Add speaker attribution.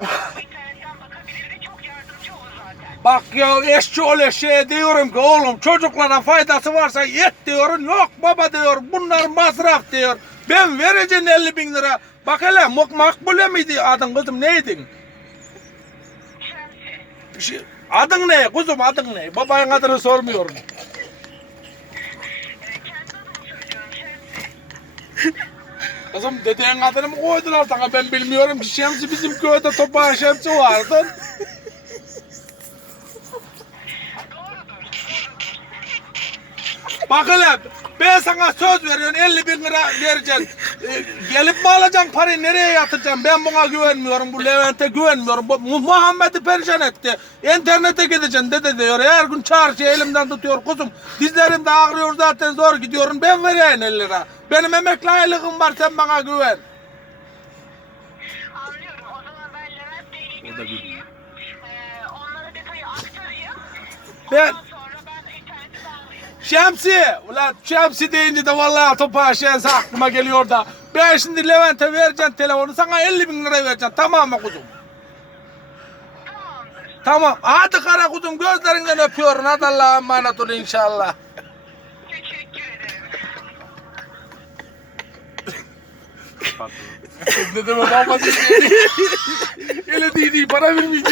Speaker 1: Bak ya eşçi ol eşeğe diyorum ki oğlum çocuklara faydası varsa yet diyorum. Yok baba diyor bunlar masraf diyor. Ben vereceğim 50 bin lira. Bak hele Mok Makbule miydi adın kızım neydin? Şemsi. Adın ne kuzum adın ne? Babanın adını sormuyorum. Kızım dedeğin adını mı koydular sana ben bilmiyorum ki Şemsi bizim köyde topağı Şemsi vardı. Bak hele ben sana söz veriyorum 50 bin lira vereceksin. Ee, gelip mi alacaksın parayı nereye yatıracaksın? Ben buna güvenmiyorum. Bu Levent'e güvenmiyorum. Bu Mu- Muhammed'i perişan etti. İnternete gideceksin dede diyor. Her gün çarşı elimden tutuyor kuzum. Dizlerim de ağrıyor zaten zor gidiyorum. Ben vereyim 50 lira. Benim emekli aylığım var sen bana güven.
Speaker 2: Anlıyorum. O zaman ben Levent Bey'le görüşeyim. Ee, onlara detayı aktarayım.
Speaker 1: Ben. Şemsi, ulan Şemsi deyince de vallahi topağı şemsi aklıma geliyor da. Ben şimdi Levent'e vereceğim telefonu, sana 50 bin lira vereceğim, tamam mı kuzum? Tamam, hadi kara kuzum gözlerinden öpüyorum, hadi Allah'a emanet ol inşallah. Demek olmaz. Öyle değil, değil, para vermeyeceğim.